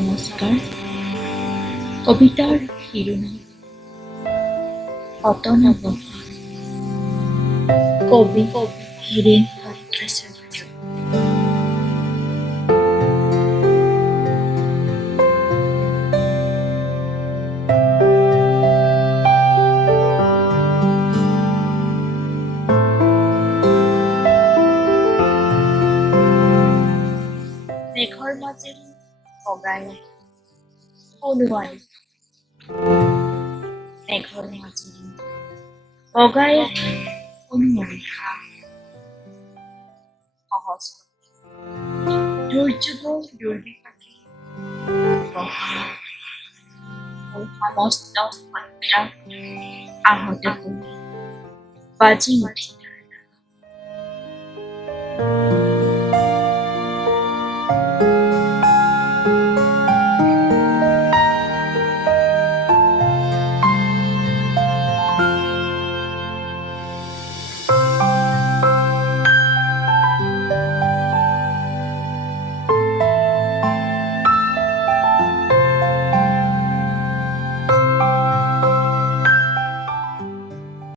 নমস্কাৰ। কবিতাৰ শিৰোনাম পতনৱসান। কবি হীৰেন ভট্টাচাৰ্য। মেঘৰ মাজেৰে বগাই আহে সোণোৱাৰী। মেঘৰ মাজেৰে বগাই আহে সোণোৱাৰী হাঁহ। সহজ দুৰ্যোগৰ দুৰ্বিপাকে সমস্ত সত্তা আহত কৰি বাজি উঠিল